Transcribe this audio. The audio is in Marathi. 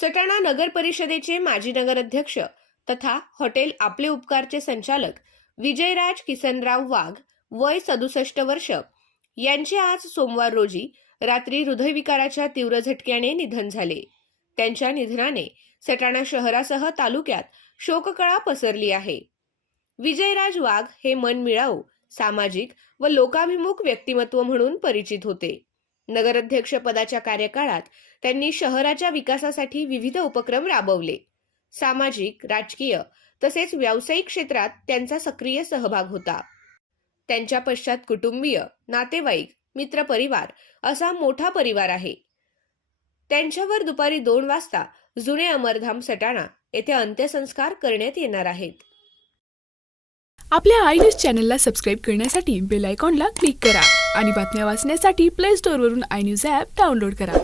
सटाणा नगर परिषदेचे माजी नगराध्यक्ष तथा हॉटेल आपले उपकारचे संचालक विजयराज किसनराव वाघ वय 67 वर्ष यांचे आज सोमवार रोजी रात्री हृदयविकाराच्या तीव्र झटक्याने निधन झाले। त्यांच्या निधनाने सटाणा शहरासह तालुक्यात शोककळा पसरली आहे। विजयराज वाघ हे मनमिळावू, सामाजिक व लोकाभिमुख व्यक्तिमत्व म्हणून परिचित होते। नगराध्यक्ष पदाच्या कार्यकाळात त्यांनी शहराच्या विकासासाठी विविध उपक्रम राबवले। सामाजिक, राजकीय तसेच व्यावसायिक क्षेत्रात त्यांचा सक्रिय सहभाग होता। त्यांच्या पश्चात कुटुंबीय, नातेवाईक, मित्रपरिवार असा मोठा परिवार आहे। त्यांच्यावर दुपारी 2 वाजता जुने अमरधाम सटाणा येथे अंत्यसंस्कार करण्यात येणार आहेत। आपल्या आय न्यूज चॅनलला सबस्क्राईब करण्यासाठी बेल आयकॉनला क्लिक करा आणि बातम्या वाचण्यासाठी प्ले स्टोअरवरून आय न्यूज ॲप डाउनलोड करा।